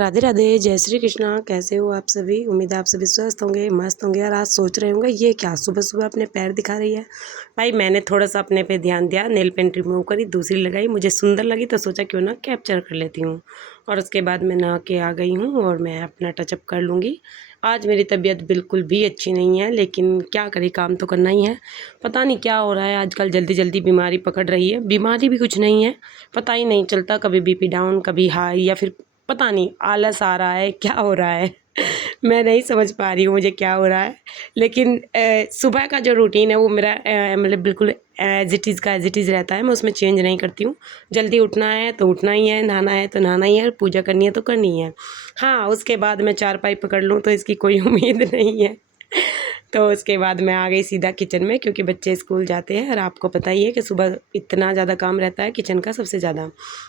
राधे राधे, जय श्री कृष्णा। कैसे हो आप सभी? उम्मीद है आप सभी स्वस्थ होंगे, मस्त होंगे। और आज सोच रहे होंगे ये क्या सुबह सुबह अपने पैर दिखा रही है। भाई मैंने थोड़ा सा अपने पे ध्यान दिया, नेल पेंट रिमूव करी, दूसरी लगाई, मुझे सुंदर लगी तो सोचा क्यों ना कैप्चर कर लेती हूँ। और उसके बाद मैं नहा के आ गई हूँ और मैं अपना टचअप कर लूँगी। आज मेरी तबीयत बिल्कुल भी अच्छी नहीं है, लेकिन क्या करें, काम तो करना ही है। पता नहीं क्या हो रहा है आजकल, जल्दी जल्दी बीमारी पकड़ रही है। बीमारी भी कुछ नहीं है, पता ही नहीं चलता, कभी बीपी डाउन, कभी हाई, या फिर पता नहीं आलस आ रहा है, क्या हो रहा है। मैं नहीं समझ पा रही हूँ मुझे क्या हो रहा है। लेकिन सुबह का जो रूटीन है वो मेरा मतलब बिल्कुल एज इट इज़ का एज इट इज़ रहता है। मैं उसमें चेंज नहीं करती हूँ। जल्दी उठना है तो उठना ही है, नहाना है तो नहाना ही है, पूजा करनी है तो करनी है। हाँ, उसके बाद मैं चारपाई पकड़ लूँ तो इसकी कोई उम्मीद नहीं है। तो उसके बाद मैं आ गई सीधा किचन में, क्योंकि बच्चे स्कूल जाते हैं और आपको पता ही है कि सुबह इतना ज़्यादा काम रहता है किचन का सबसे ज़्यादा।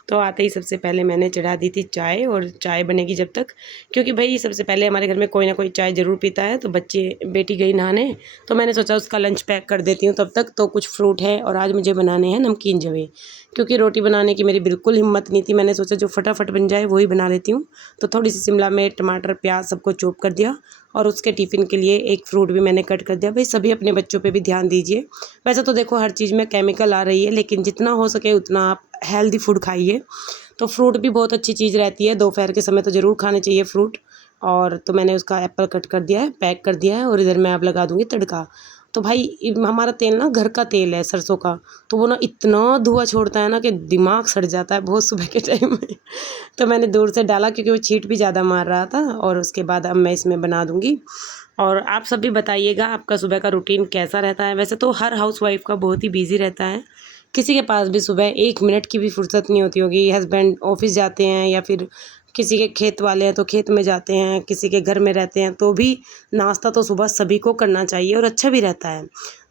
तो आते ही सबसे पहले मैंने चढ़ा दी थी चाय, और चाय बनेगी जब तक, क्योंकि भाई सबसे पहले हमारे घर में कोई ना कोई चाय ज़रूर पीता है। तो बेटी गई नहाने, तो मैंने सोचा उसका लंच पैक कर देती हूँ तब तक। तो कुछ फ्रूट है और आज मुझे बनाने हैं नमकीन जवे, क्योंकि रोटी बनाने की मेरी बिल्कुल हिम्मत नहीं थी। मैंने सोचा जो फटाफट बन जाए वही बना लेती हूँ। तो थोड़ी सी शिमला मिर्च, टमाटर, प्याज सबको चॉप कर दिया, और उसके टिफ़िन के लिए एक फ्रूट भी मैंने कट कर दिया। भाई सभी अपने बच्चों पे भी ध्यान दीजिए। वैसे तो देखो हर चीज़ में केमिकल आ रही है, लेकिन जितना हो सके उतना आप हेल्दी फूड खाइए। तो फ्रूट भी बहुत अच्छी चीज़ रहती है, दोपहर के समय तो ज़रूर खाने चाहिए फ्रूट। और तो मैंने उसका एप्पल कट कर दिया है, पैक कर दिया है, और इधर मैं अब लगा दूँगी तड़का। तो भाई हमारा तेल ना घर का तेल है, सरसों का। तो वो ना इतना धुआँ छोड़ता है ना कि दिमाग सड़ जाता है बहुत सुबह के टाइम में। तो मैंने दूर से डाला क्योंकि वो छींट भी ज़्यादा मार रहा था। और उसके बाद अब मैं इसमें बना दूँगी। और आप सब भी बताइएगा आपका सुबह का रूटीन कैसा रहता है। वैसे तो हर हाउसवाइफ का बहुत ही बिजी रहता है, किसी के पास भी सुबह 1 मिनट की भी फुर्सत नहीं होती होगी। हस्बैंड ऑफिस जाते हैं, या फिर किसी के खेत वाले हैं तो खेत में जाते हैं, किसी के घर में रहते हैं, तो भी नाश्ता तो सुबह सभी को करना चाहिए और अच्छा भी रहता है।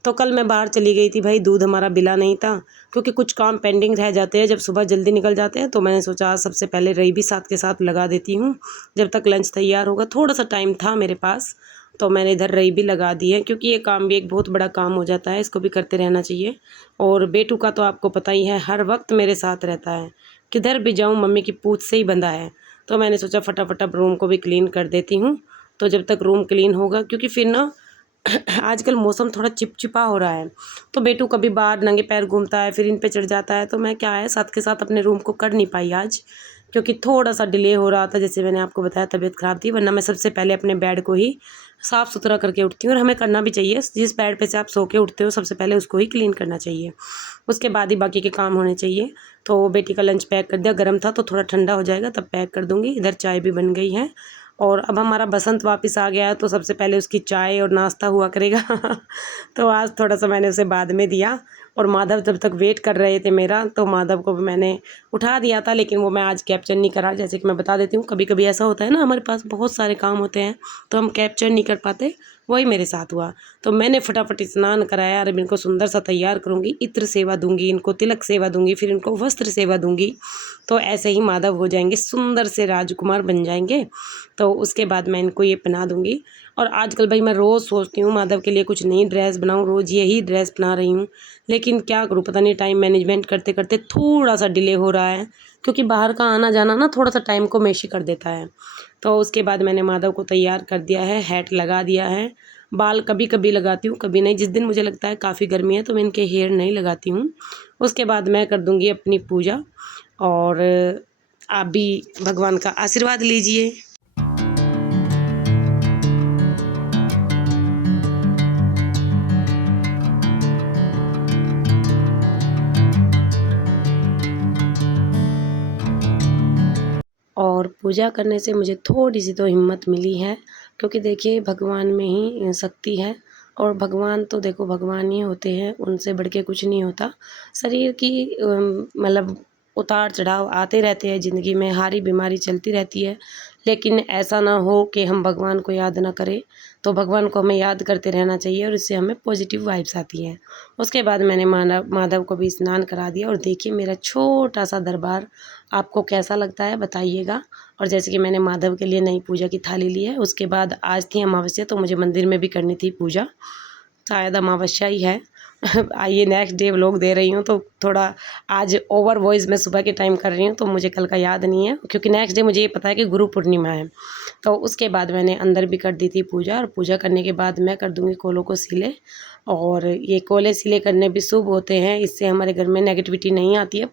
तो कल मैं बाहर चली गई थी भाई, दूध हमारा बिला नहीं था, क्योंकि कुछ काम पेंडिंग रह जाते हैं जब सुबह जल्दी निकल जाते हैं। तो मैंने सोचा आज सबसे पहले रई भी साथ के साथ लगा देती हूँ, जब तक लंच तैयार होगा। थोड़ा सा टाइम था मेरे पास, तो मैंने इधर रई भी लगा दी है, क्योंकि ये काम भी एक बहुत बड़ा काम हो जाता है, इसको भी करते रहना चाहिए। और बेटू का तो आपको पता ही है, हर वक्त मेरे साथ रहता है, किधर भी जाऊँ मम्मी की पूछ से ही बंधा है। तो मैंने सोचा फटाफट अब रूम को भी क्लीन कर देती हूँ। तो जब तक रूम क्लीन होगा, क्योंकि फिर ना आजकल मौसम थोड़ा चिपचिपा हो रहा है, तो बेटू कभी बाहर नंगे पैर घूमता है, फिर इन पे चढ़ जाता है। तो मैं क्या है साथ के साथ अपने रूम को कर नहीं पाई आज, क्योंकि थोड़ा सा डिले हो रहा था। जैसे मैंने आपको बताया तबीयत ख़राब थी, वरना मैं सबसे पहले अपने बेड को ही साफ़ सुथरा करके उठती हूँ। और हमें करना भी चाहिए, जिस बेड पे से आप सो के उठते हो सबसे पहले उसको ही क्लीन करना चाहिए, उसके बाद ही बाकी के काम होने चाहिए। तो बेटी का लंच पैक कर दिया, गर्म था तो थोड़ा ठंडा हो जाएगा तब पैक कर दूँगी। इधर चाय भी बन गई है, और अब हमारा बसंत वापस आ गया है, तो सबसे पहले उसकी चाय और नाश्ता हुआ करेगा। तो आज थोड़ा सा मैंने उसे बाद में दिया। और माधव जब तक वेट कर रहे थे मेरा, तो माधव को भी मैंने उठा दिया था, लेकिन वो मैं आज कैप्चर नहीं करा। जैसे कि मैं बता देती हूँ, कभी कभी ऐसा होता है ना, हमारे पास बहुत सारे काम होते हैं तो हम कैप्चर नहीं कर पाते, वही मेरे साथ हुआ। तो मैंने फटाफट स्नान कराया, और अब इनको सुंदर सा तैयार करूँगी, इत्र सेवा दूंगी, इनको तिलक सेवा दूंगी, फिर इनको वस्त्र सेवा दूंगी। तो ऐसे ही माधव हो जाएंगे, सुंदर से राजकुमार बन जाएंगे। तो उसके बाद मैं इनको ये पहना दूंगी। और आजकल भाई मैं रोज़ सोचती हूँ माधव के लिए कुछ नई ड्रेस बनाऊँ, रोज़ यही ड्रेस बना रही हूँ, लेकिन क्या करूँ, पता नहीं टाइम मैनेजमेंट करते करते थोड़ा सा डिले हो रहा है, क्योंकि बाहर का आना जाना ना थोड़ा सा टाइम को मेशी कर देता है। तो उसके बाद मैंने माधव को तैयार कर दिया है, हैट लगा दिया है। बाल कभी कभी लगाती हूँ, कभी नहीं। जिस दिन मुझे लगता है काफ़ी गर्मी है तो मैं इनके हेयर नहीं लगाती हूँ। उसके बाद मैं कर दूँगी अपनी पूजा, और आप भी भगवान का आशीर्वाद लीजिए। और पूजा करने से मुझे थोड़ी सी तो हिम्मत मिली है, क्योंकि देखिए भगवान में ही शक्ति है। और भगवान तो देखो भगवान ही होते हैं, उनसे बढ़ के कुछ नहीं होता। शरीर की मतलब उतार चढ़ाव आते रहते हैं ज़िंदगी में, हारी बीमारी चलती रहती है, लेकिन ऐसा ना हो कि हम भगवान को याद ना करें। तो भगवान को हमें याद करते रहना चाहिए, और इससे हमें पॉजिटिव वाइब्स आती हैं। उसके बाद मैंने माधव को भी स्नान करा दिया। और देखिए मेरा छोटा सा दरबार आपको कैसा लगता है बताइएगा। और जैसे कि मैंने माधव के लिए नई पूजा की थाली ली है, उसके बाद आज थी अमावस्या, तो मुझे मंदिर में भी करनी थी पूजा, शायद अमावस्या ही है। आइए नेक्स्ट डे व्लॉग दे रही हूँ, तो थोड़ा आज ओवर वॉइस मैं सुबह के टाइम कर रही हूँ, तो मुझे कल का याद नहीं है, क्योंकि नेक्स्ट डे मुझे ये पता है कि गुरु पूर्णिमा है। तो उसके बाद मैंने अंदर भी कर दी थी पूजा, और पूजा करने के बाद मैं कर दूँगी कोलों को सीले। और ये कोले सीले करने भी शुभ होते हैं, इससे हमारे घर में नेगेटिविटी नहीं आती है,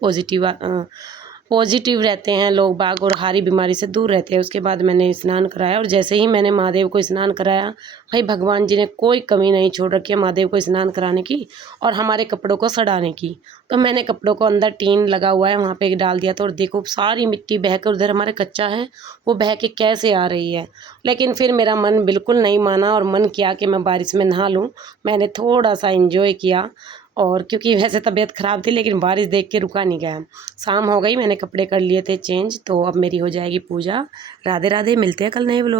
पॉजिटिव रहते हैं लोग बाग, और हारी बीमारी से दूर रहते हैं। उसके बाद मैंने स्नान कराया, और जैसे ही मैंने महादेव को स्नान कराया, भाई भगवान जी ने कोई कमी नहीं छोड़ रखी है महादेव को स्नान कराने की और हमारे कपड़ों को सड़ाने की। तो मैंने कपड़ों को अंदर टीन लगा हुआ है वहाँ पे डाल दिया था, और देखो सारी मिट्टी बह कर, उधर हमारे कच्चा है वो बह के कैसे आ रही है। लेकिन फिर मेरा मन बिल्कुल नहीं माना, और मन किया कि मैं बारिश में नहा लूँ। मैंने थोड़ा सा इंजॉय किया, और क्योंकि वैसे तबीयत ख़राब थी, लेकिन बारिश देख के रुका नहीं गया। शाम हो गई, मैंने कपड़े कर लिए थे चेंज, तो अब मेरी हो जाएगी पूजा। राधे राधे, मिलते हैं कल नए व्लॉग।